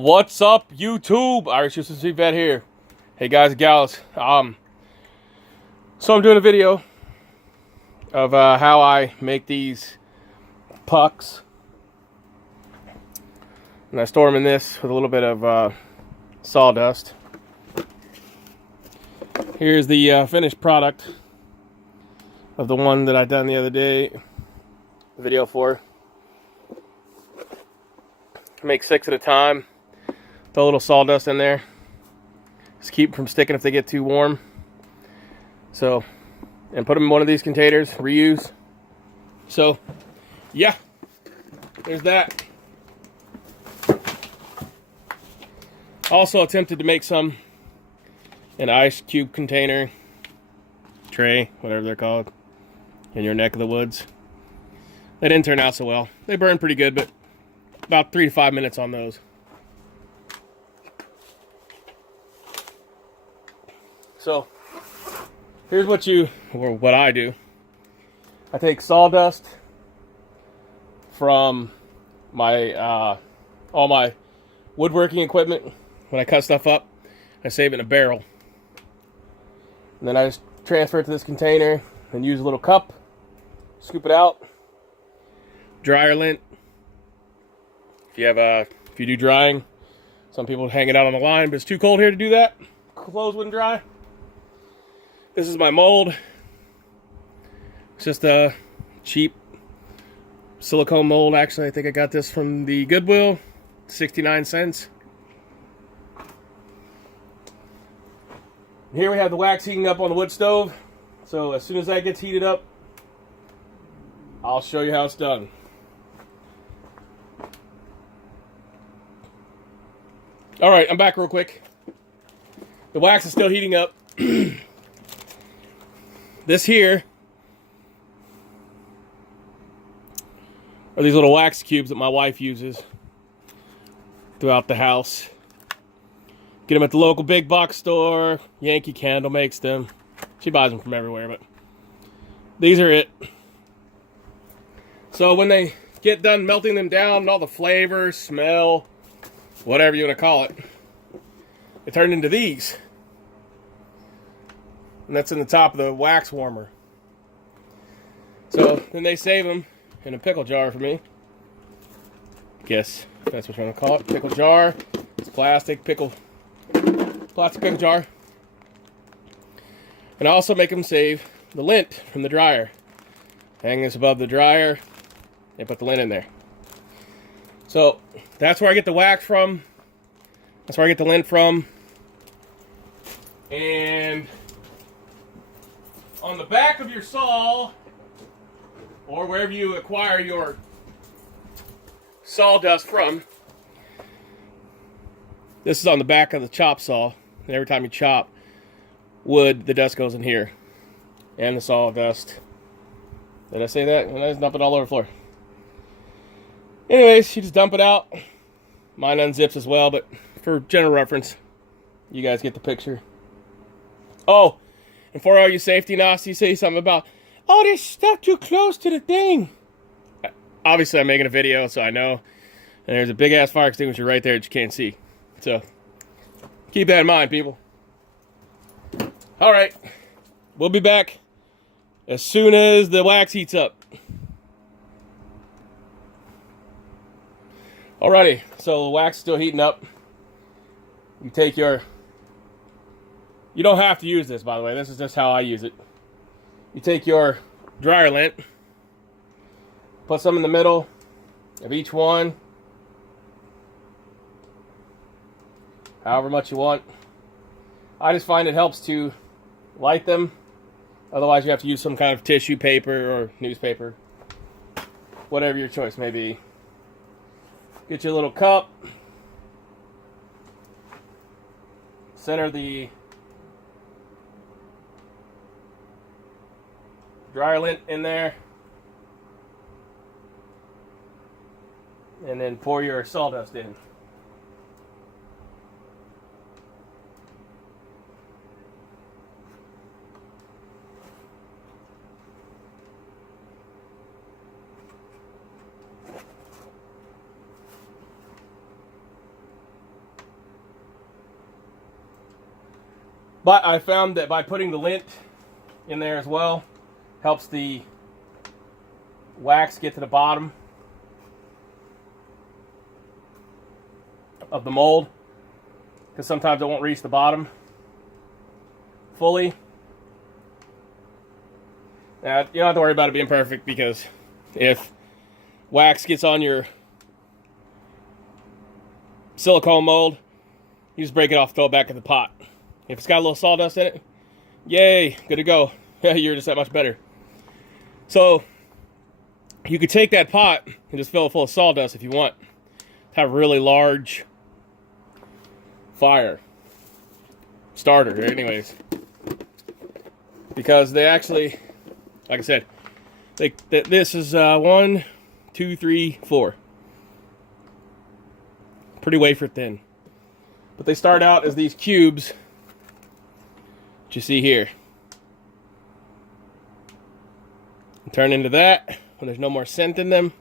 What's up, YouTube? Irish USMC Vet here. Hey guys and gals. So I'm doing a video of how I make these pucks, and I store them in this with a little bit of sawdust. Here's the finished product of the one that I done the other day, the video for. Make 6 at a time. Throw a little sawdust in there. Just keep them from sticking if they get too warm. So, and put them in one of these containers, reuse. So, yeah, there's that. Also attempted to make some in an ice cube container, tray, whatever they're called, in your neck of the woods. They didn't turn out so well. They burned pretty good, but about 3 to 5 minutes on those. So, here's what I do. I take sawdust from my all my woodworking equipment. When I cut stuff up, I save it in a barrel. And then I just transfer it to this container and use a little cup, scoop it out. Dryer-lint. If you do drying, some people hang it out on the line, but it's too cold here to do that. Clothes wouldn't dry. This is my mold. It's just a cheap silicone mold. Actually, I think I got this from the Goodwill, 69 cents. Here we have the wax heating up on the wood stove. So as soon as that gets heated up, I'll show you how it's done. All right, I'm back real quick. The wax is still heating up. This here are these little wax cubes that my wife uses throughout the house. Get them at the local big box store. Yankee Candle makes them. She buys them from everywhere, but these are it. So when they get done melting them down, and all the flavor, smell, whatever you want to call it, it turned into these. And that's in the top of the wax warmer. So then they save them in a pickle jar for me. Guess that's what you want to call it. Pickle jar. It's plastic pickle jar. And I also make them save the lint from the dryer. Hang this above the dryer. They put the lint in there. So that's where I get the wax from. That's where I get the lint from. And on the back of your saw, or wherever you acquire your sawdust from, this is on the back of the chop saw. And every time you chop wood, the dust goes in here. And the sawdust. Did I say that? And I just dump it all over the floor. Anyways, you just dump it out. Mine unzips as well, but for general reference, you guys get the picture. Oh, and for all you safety nuts, you say something about, oh, there's stuff too close to the thing. Obviously, I'm making a video, so I know. And there's a big-ass fire extinguisher right there that you can't see. So, keep that in mind, people. All right. We'll be back as soon as the wax heats up. Alrighty, so the wax is still heating up. You take your... You don't have to use this, by the way. This is just how I use it. You take your dryer lint, put some in the middle of each one, however much you want. I just find it helps to light them. Otherwise, you have to use some kind of tissue paper or newspaper, whatever your choice may be. Get your little cup, center the dryer lint in there, and then pour your sawdust in. But I found that by putting the lint in there as well, helps the wax get to the bottom of the mold, because sometimes it won't reach the bottom fully. Now, you don't have to worry about it being perfect, because if wax gets on your silicone mold, you just break it off, throw it back in the pot. If it's got a little sawdust in it, yay, good to go. You're just that much better. So you could take that pot and just fill it full of sawdust if you want. Have a really large fire starter, anyways, because they actually, like I said, this is 1, 2, 3, 4, pretty wafer thin, but they start out as these cubes that you see here, and turn into that when there's no more scent in them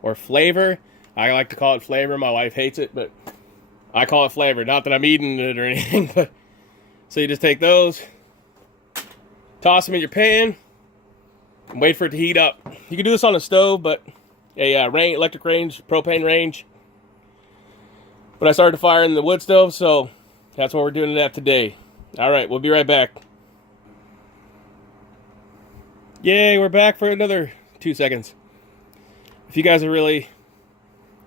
or flavor. I like to call it flavor. My wife hates it, but I call it flavor. Not that I'm eating it or anything, but so you just take those, toss them in your pan, and wait for it to heat up. You can do this on a stove, but a electric range, propane range. But I started to fire in the wood stove, so that's what we're doing that today. All right, we'll be right back. Yay, we're back for another 2 seconds. If you guys are really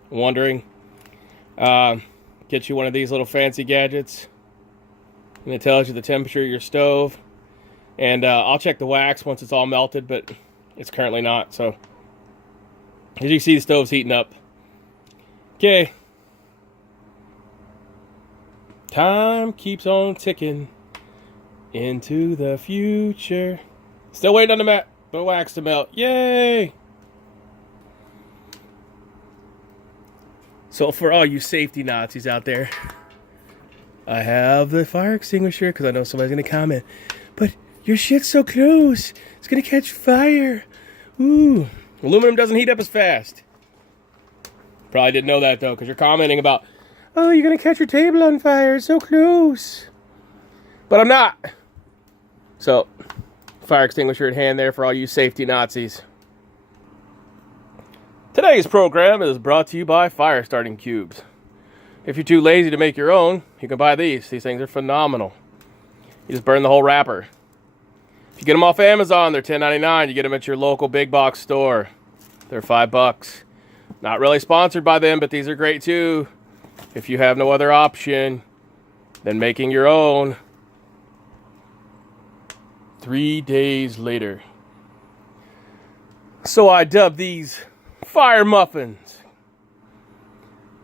wondering, get you one of these little fancy gadgets, and it tells you the temperature of your stove. And I'll check the wax once it's all melted, but it's currently not. So as you can see, the stove's heating up. Okay, time keeps on ticking into the future. Still waiting on the wax to melt. Yay! So for all you safety Nazis out there, I have the fire extinguisher, because I know somebody's going to comment, but your shit's so close, it's going to catch fire. Ooh, aluminum doesn't heat up as fast. Probably didn't know that, though, because you're commenting about, oh, you're going to catch your table on fire, it's so close. But I'm not. So, fire extinguisher at hand there for all you safety Nazis. Today's program is brought to you by fire starting cubes. If you're too lazy to make your own, you can buy these. These things are phenomenal. You just burn the whole wrapper. If you get them off Amazon, they're $10.99. You get them at your local big box store. They're $5. Not really sponsored by them, but these are great too. If you have no other option than making your own. 3 days later. So I dubbed these fire muffins.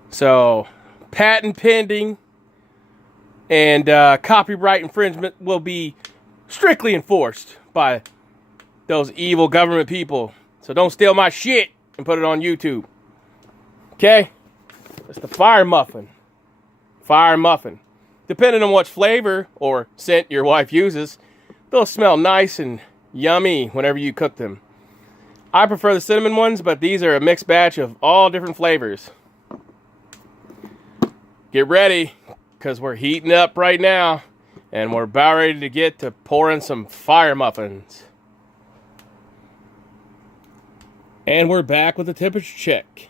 So, patent pending and copyright infringement will be strictly enforced by those evil government people. So don't steal my shit and put it on YouTube. Okay? It's the fire muffin. Fire muffin. Depending on what flavor or scent your wife uses, they'll smell nice and yummy whenever you cook them. I prefer the cinnamon ones, but these are a mixed batch of all different flavors. Get ready, because we're heating up right now, and we're about ready to get to pouring some fire muffins. And we're back with a temperature check.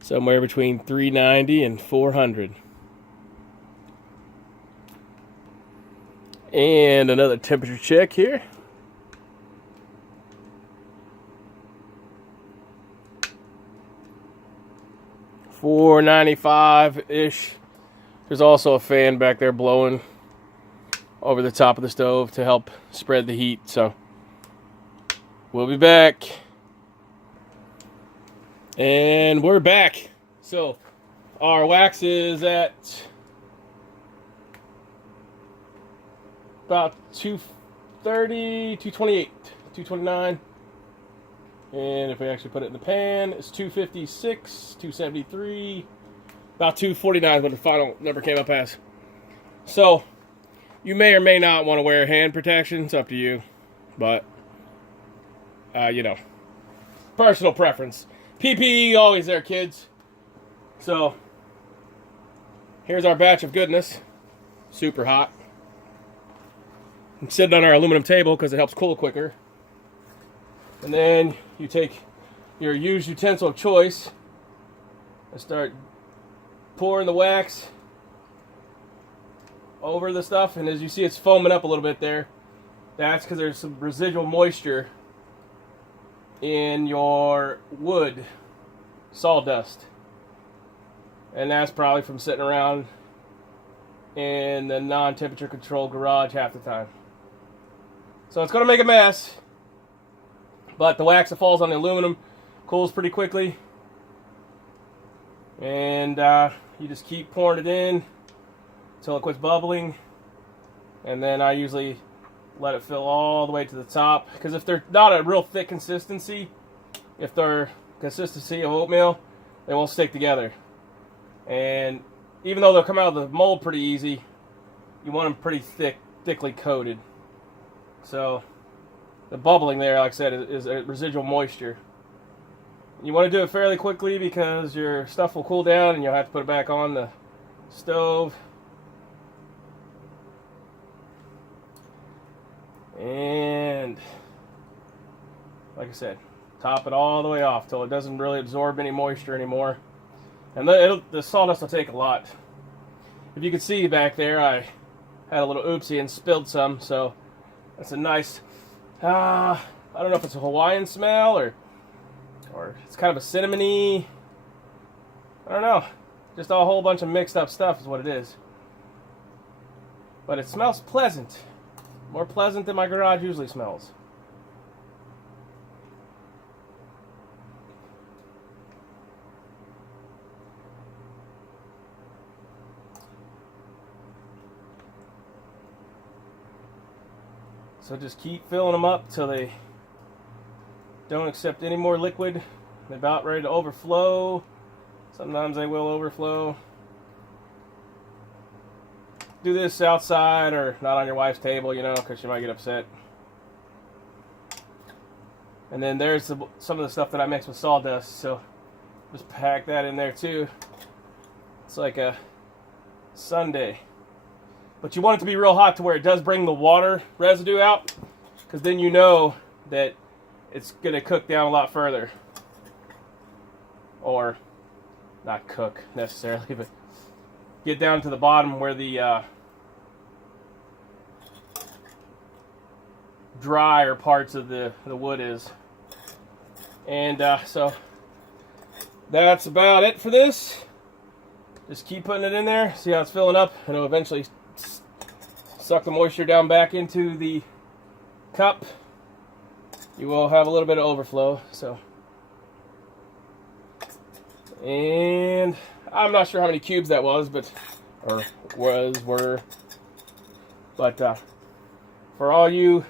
Somewhere between 390 and 400. And another temperature check here. 495-ish. There's also a fan back there blowing over the top of the stove to help spread the heat. So we'll be back. And we're back. So our wax is at about 230, 228, 229. And if we actually put it in the pan, it's 256, 273, about 249 is what the final number came up as. So, you may or may not want to wear hand protection. It's up to you. But, you know, personal preference. PPE always there, kids. So, here's our batch of goodness. Super hot. and sit it on our aluminum table because it helps cool quicker. And then you take your used utensil of choice and start pouring the wax over the stuff. And as you see, it's foaming up a little bit there. That's because there's some residual moisture in your wood sawdust. And that's probably from sitting around in the non-temperature controlled garage half the time. So it's going to make a mess. But the wax that falls on the aluminum cools pretty quickly. And you just keep pouring it in until it quits bubbling. And then I usually let it fill all the way to the top. Because if they're not a real thick consistency, if they're consistency of oatmeal, they won't stick together. And even though they'll come out of the mold pretty easy, you want them pretty thickly coated. So the bubbling there, like I said, is a residual moisture. You want to do it fairly quickly because your stuff will cool down and you'll have to put it back on the stove. And like I said, top it all the way off till it doesn't really absorb any moisture anymore. And the sawdust will take a lot. If you can see back there, I had a little oopsie and spilled some, so that's a nice, I don't know if it's a Hawaiian smell or it's kind of a cinnamony, I don't know, just a whole bunch of mixed up stuff is what it is. But it smells pleasant, more pleasant than my garage usually smells. So just keep filling them up till they don't accept any more liquid. They're about ready to overflow. Sometimes they will overflow. Do this outside or not on your wife's table, you know, because she might get upset. And then there's some of the stuff that I mix with sawdust, so just pack that in there too. It's like a sundae. But you want it to be real hot to where it does bring the water residue out, because then you know that it's going to cook down a lot further. Or not cook necessarily, but get down to the bottom where the drier parts of the wood is. And so that's about it for this. Just keep putting it in there, see how it's filling up, and it'll eventually suck the moisture down back into the cup. You will have a little bit of overflow. So, and I'm not sure how many cubes that was, but but for all you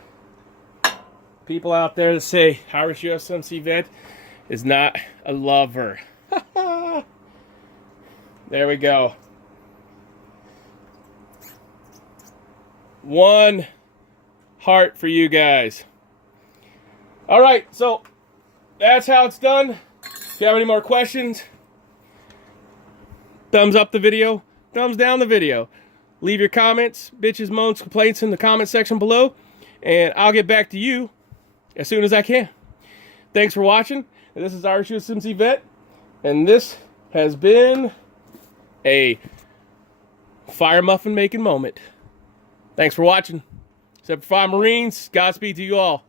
people out there that say Irish USMC Vet is not a lover, there we go. One heart for you guys. All right, so that's how it's done. If you have any more questions, thumbs up the video, thumbs down the video. Leave your comments, bitches, moans, complaints in the comment section below, and I'll get back to you as soon as I can. Thanks for watching. This is Irish USMC Vet, and this has been a fire muffin making moment. Thanks for watching. Except for 5 Marines, Godspeed to you all.